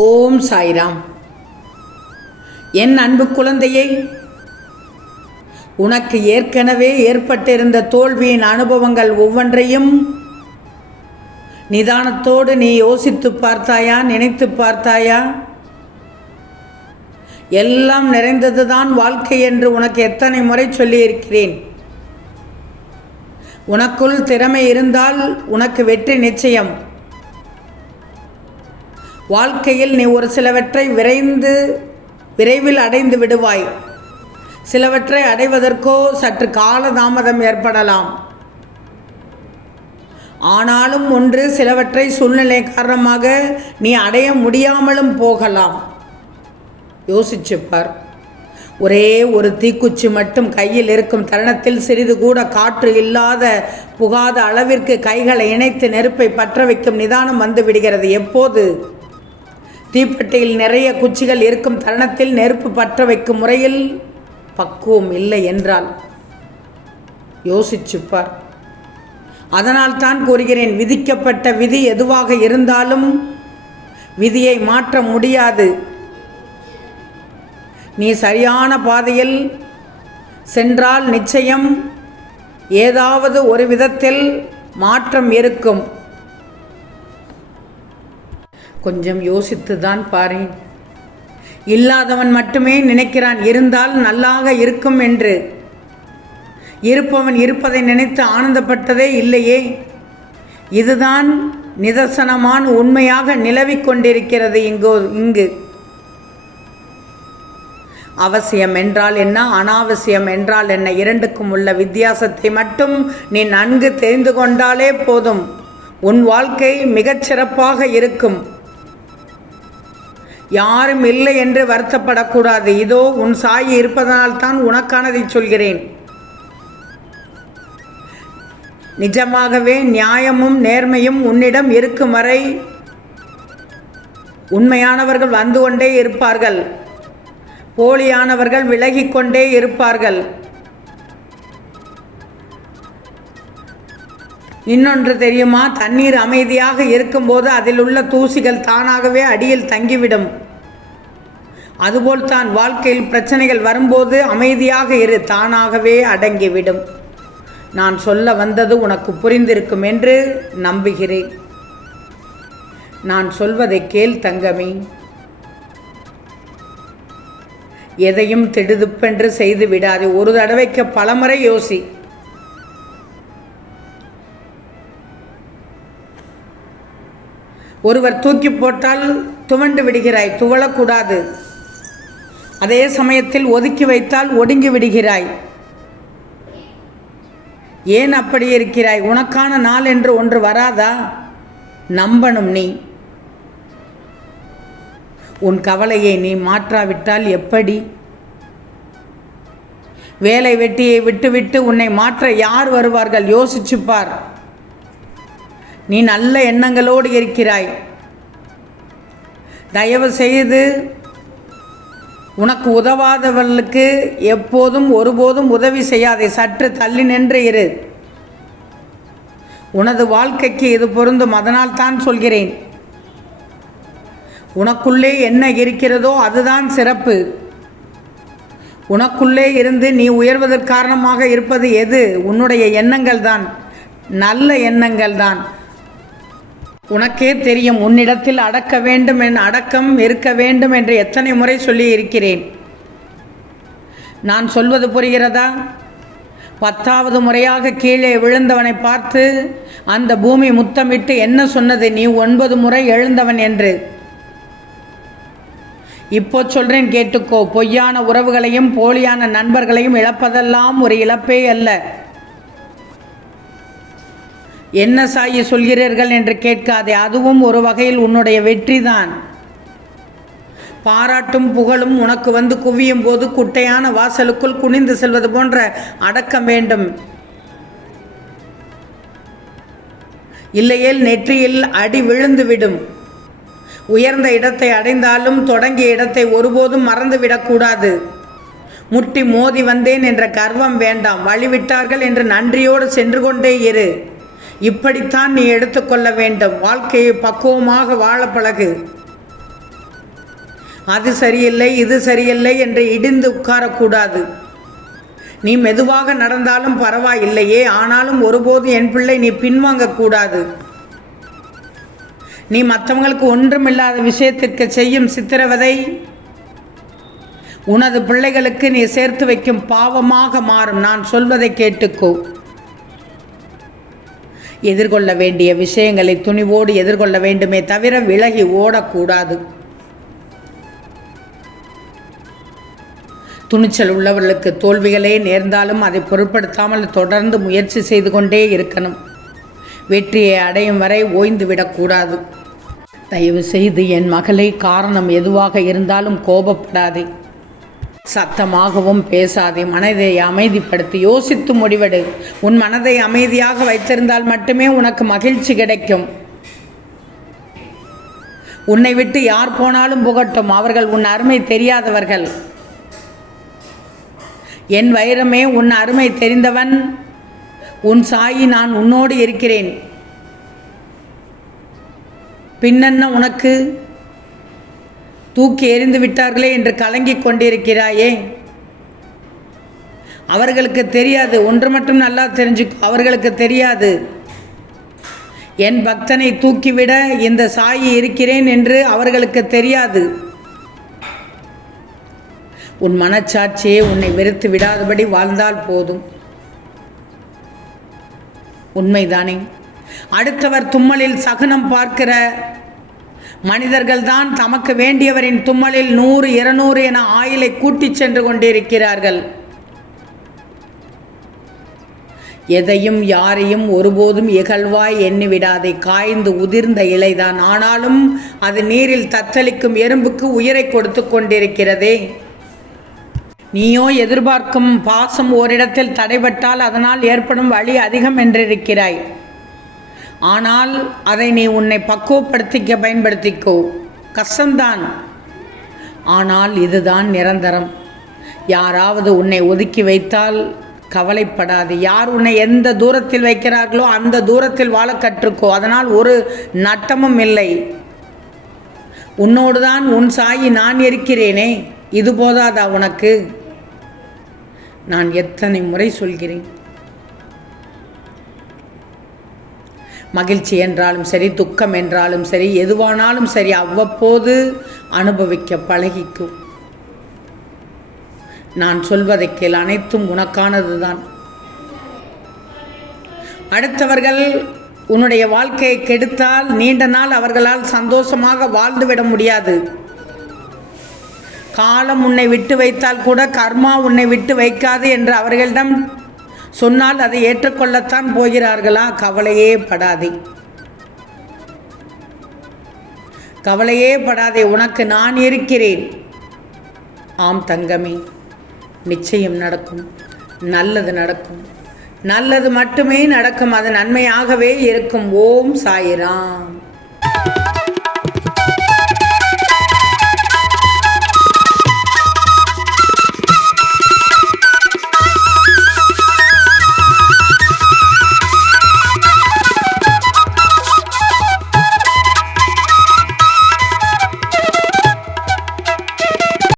ஓம் சாய்ராம். என் அன்பு குழந்தையை உனக்கு ஏற்கனவே ஏற்பட்டிருந்த தோல்வியின் அனுபவங்கள் ஒவ்வொன்றையும் நிதானத்தோடு நீ யோசித்து பார்த்தாயா நினைத்து பார்த்தாயா? எல்லாம் நிறைந்ததுதான் வாழ்க்கை என்று உனக்கு எத்தனை முறை சொல்லியிருக்கிறேன். உனக்குள் திறமை இருந்தால் உனக்கு வெற்றி நிச்சயம். வாழ்க்கையில் நீ ஒரு சிலவற்றை விரைந்து விரைவில் அடைந்து விடுவாய். சிலவற்றை அடைவதற்கோ சற்று கால தாமதம் ஏற்படலாம். ஆனாலும் ஒன்று சிலவற்றை சூழ்நிலை காரணமாக நீ அடைய முடியாமலும் போகலாம். யோசிச்சுப்பார். ஒரே ஒரு தீக்குச்சி மட்டும் கையில் இருக்கும் தருணத்தில் சிறிது கூட காற்று இல்லாத புகாத அளவிற்கு கைகளை இணைத்து நெருப்பை பற்ற வைக்கும் நிதானம் வந்து விடுகிறது. எப்போது? தீப்பெட்டியில் நிறைய குச்சிகள் இருக்கும் தருணத்தில் நெருப்பு பற்ற வைக்கும் முறையில் பக்குவம் இல்லை என்றால் யோசிச்சுப்பார். அதனால் தான் கூறுகிறேன் விதிக்கப்பட்ட விதி எதுவாக இருந்தாலும் விதியை மாற்ற முடியாது. நீ சரியான பாதையில் சென்றால் நிச்சயம் ஏதாவது ஒரு விதத்தில் மாற்றம் இருக்கும். கொஞ்சம் யோசித்து தான் பாரு இல்லாதவன் மட்டுமே நினைக்கிறான் இருந்தால் நல்லாக இருக்கும் என்று. இருப்பவன் இருப்பதை நினைத்து ஆனந்தப்பட்டதே இல்லையே. இதுதான் நிதர்சனமான உண்மையாக நிலவிக் கொண்டிருக்கிறது இங்கோ இங்கு. அவசியம் என்றால் என்ன? அனாவசியம் என்றால் என்ன? இரண்டுக்கும் உள்ள வித்தியாசத்தை மட்டும் நீ நன்கு தெரிந்து கொண்டாலே போதும். உன் வாழ்க்கை மிகச்சிறப்பாக இருக்கும். யாரும் இல்லை என்று வருத்தப்படக்கூடாது. இதோ உன் சாய் இருப்பதனால் தான் உனக்கானதை சொல்கிறேன். நிஜமாகவே நியாயமும் நேர்மையும் உன்னிடம் இருக்கும் வரை உண்மையானவர்கள் வந்து கொண்டே இருப்பார்கள். போலியானவர்கள் விலகிக்கொண்டே இருப்பார்கள். இன்னொன்று தெரியுமா? தண்ணீர் அமைதியாக இருக்கும்போது அதில் உள்ள தூசிகள் தானாகவே அடியில் தங்கிவிடும். அதுபோல் தான் வாழ்க்கையில் பிரச்சனைகள் வரும்போது அமைதியாக இரு தானாகவே அடங்கிவிடும். நான் சொல்ல வந்தது உனக்கு புரிந்திருக்கும் என்று நம்புகிறேன். நான் சொல்வதை கேள் தங்கமே. எதையும் திடுதுப்பென்று செய்து விடாது. ஒரு தடவைக்கு பலமுறை யோசி. ஒருவர் தூக்கி போட்டால் துவண்டு விடுகிறாய் துவளக்கூடாது. அதே சமயத்தில் ஒதுக்கி வைத்தால் ஒடுங்கி விடுகிறாய். ஏன் அப்படி இருக்கிறாய்? உனக்கான நாள் என்று ஒன்று வராதா? நம்பணும் நீ. உன் கவலையை நீ மாற்றாவிட்டால் எப்படி? வேலை வெட்டியை விட்டுவிட்டு உன்னை மாற்ற யார் வருவார்கள்? யோசிச்சுப்பார். நீ நல்ல எண்ணங்களோடு இருக்கிறாய். தயவு செய்து உனக்கு உதவாதவர்களுக்கு எப்போதும் ஒருபோதும் உதவி செய்யாதே. சற்று தள்ளி நின்று இரு. உனது வாழ்க்கைக்கு இது பொருந்தும். அதனால் தான் சொல்கிறேன். உனக்குள்ளே என்ன இருக்கிறதோ அதுதான் சிறப்பு. உனக்குள்ளே இருந்து நீ உயர்வதற்கு காரணமாக இருப்பது எது? உன்னுடைய எண்ணங்கள் தான் நல்ல எண்ணங்கள் தான் உனக்கே தெரியும் உன்னிடத்தில் அடக்க வேண்டும் என் அடக்கம் இருக்க வேண்டும் என்று எத்தனை முறை சொல்லி இருக்கிறேன் நான் சொல்வது புரிகிறதா? பத்தாவது முறையாக கீழே விழுந்தவனை பார்த்து அந்த பூமி முத்தமிட்டு என்ன சொன்னது? நீ ஒன்பது முறை எழுந்தவன் என்று. இப்போ சொல்றேன் கேட்டுக்கோ. பொய்யான உறவுகளையும் போலியான நண்பர்களையும் இழப்பதெல்லாம் ஒரு இழப்பே அல்ல. என்ன சாயி சொல்கிறீர்கள் என்று கேட்காதே அதுவும் ஒரு வகையில் உன்னுடைய வெற்றிதான். பாராட்டும் புகழும் உனக்கு வந்து குவியும் போது குட்டையான வாசலுக்குள் குனிந்து செல்வது போன்ற அடக்கம் வேண்டும். இல்லையேல் நெற்றியில் அடி விழுந்துவிடும். உயர்ந்த இடத்தை அடைந்தாலும் தொடங்கிய இடத்தை ஒருபோதும் மறந்துவிடக்கூடாது முட்டி மோதி வந்தேன் என்ற கர்வம் வேண்டாம். வழிவிட்டார்கள் என்று நன்றியோடு சென்று கொண்டே இரு. இப்படித்தான் நீ எடுத்துக்கொள்ள வேண்டும். வாழ்க்கையை பக்குவமாக வாழ பழகு. அது சரியில்லை இது சரியில்லை என்று இடிந்து உட்காரக்கூடாது. நீ மெதுவாக நடந்தாலும் பரவாயில்லையே ஆனாலும் ஒருபோது என் பிள்ளை நீ பின்வாங்கக்கூடாது. நீ மற்றவங்களுக்கு ஒன்றுமில்லாத விஷயத்திற்கு செய்யும் சித்திரவதை உனது பிள்ளைகளுக்கு நீ சேர்த்து வைக்கும் பாவமாக மாறும். நான் சொல்வதை கேட்டுக்கோ. எதிர்கொள்ள வேண்டிய விஷயங்களை துணிவோடு எதிர்கொள்ள வேண்டுமே தவிர விலகி ஓடக்கூடாது. துணிச்சல் உள்ளவர்களுக்கு தோல்விகளே நேர்ந்தாலும் அதை பொருட்படுத்தாமல் தொடர்ந்து முயற்சி செய்து கொண்டே இருக்கணும். வெற்றியை அடையும் வரை ஓய்ந்து விடக்கூடாது. தயவு செய்து என் மகளை காரணம் எதுவாக இருந்தாலும் கோபப்படாதே. சத்தமாகவும் பேசாதே மனதை அமைதிப்படுத்தி யோசித்து முடிவெடு. உன் மனதை அமைதியாக வைத்திருந்தால் மட்டுமே உனக்கு மகிழ்ச்சி கிடைக்கும். உன்னை விட்டு யார் போனாலும் புகட்டும். அவர்கள் உன் அருமை தெரியாதவர்கள். என் வைரமே உன் அருமை தெரிந்தவன். உன் சாயி நான் உன்னோடு இருக்கிறேன். பின்னென்ன உனக்கு? தூக்கி எறிந்து விட்டார்களே என்று கலங்கிக் கொண்டிருக்கிறாயே. அவர்களுக்கு தெரியாது. ஒன்று மட்டும் நல்லா தெரிஞ்சு அவர்களுக்கு தெரியாது. என் பக்தனை தூக்கிவிட இந்த சாயி இருக்கிறேன் என்று அவர்களுக்கு தெரியாது. உன் மனச்சாட்சியே உன்னை வெறுத்து விடாதபடி வாழ்ந்தால் போதும். உண்மைதானே. அடுத்தவர் தும்மலில் சகுனம் பார்க்கிற மனிதர்கள்தான் தமக்கு வேண்டியவரின் தும்மலில் நூறு இருநூறு என ஆயிலை கூட்டிச் சென்று கொண்டிருக்கிறார்கள். எதையும் யாரையும் ஒருபோதும் இகழ்வாய் எண்ணிவிடாதே. காய்ந்து உதிர்ந்த இலைதான். ஆனாலும் அது நீரில் தத்தளிக்கும் எறும்புக்கு உயிரை கொடுத்து கொண்டிருக்கிறதே. நீயோ எதிர்பார்க்கும் பாசம் ஓரிடத்தில் தடைபட்டால் அதனால் ஏற்படும் வழி அதிகம் என்றிருக்கிறாய். ஆனால் அதை நீ உன்னை பக்குவப்படுத்திக்க பயன்படுத்திக்கோ. கஷ்டம்தான். ஆனால் இதுதான் நிரந்தரம். யாராவது உன்னை ஒதுக்கி வைத்தால் கவலைப்படாது. யார் உன்னை எந்த தூரத்தில் வைக்கிறார்களோ அந்த தூரத்தில் வாழ கற்றுக்கோ. அதனால் ஒரு நட்டமும் இல்லை. உன்னோடு தான் உன் சாயி நான் இருக்கிறேனே. இது போதாதா உனக்கு? நான் எத்தனை முறை சொல்கிறேன். மகிழ்ச்சி என்றாலும் சரி துக்கம் என்றாலும் சரி எதுவானாலும் சரி அவ்வப்போது அனுபவிக்க பழகிக்கும். நான் சொல்வதை கேள் அனைத்தும் உனக்கானது தான் அடுத்தவர்கள் உன்னுடைய வாழ்க்கையை கெடுத்தால் நீண்ட நாள் அவர்களால் சந்தோஷமாக வாழ்ந்துவிட முடியாது. காலம் உன்னை விட்டு வைத்தால் கூட கர்மா உன்னை விட்டு வைக்காது என்று அவர்களிடம் சொன்னால் அதை ஏற்றுக்கொள்ளத்தான் போகிறார்களா? கவலையே படாதே. கவலையே படாதே. உனக்கு நான் இருக்கிறேன். ஆம் தங்கமே நிச்சயம் நடக்கும். நல்லது நடக்கும். நல்லது மட்டுமே நடக்கும். அது நன்மையாகவே இருக்கும். ஓம் சாயிராம்.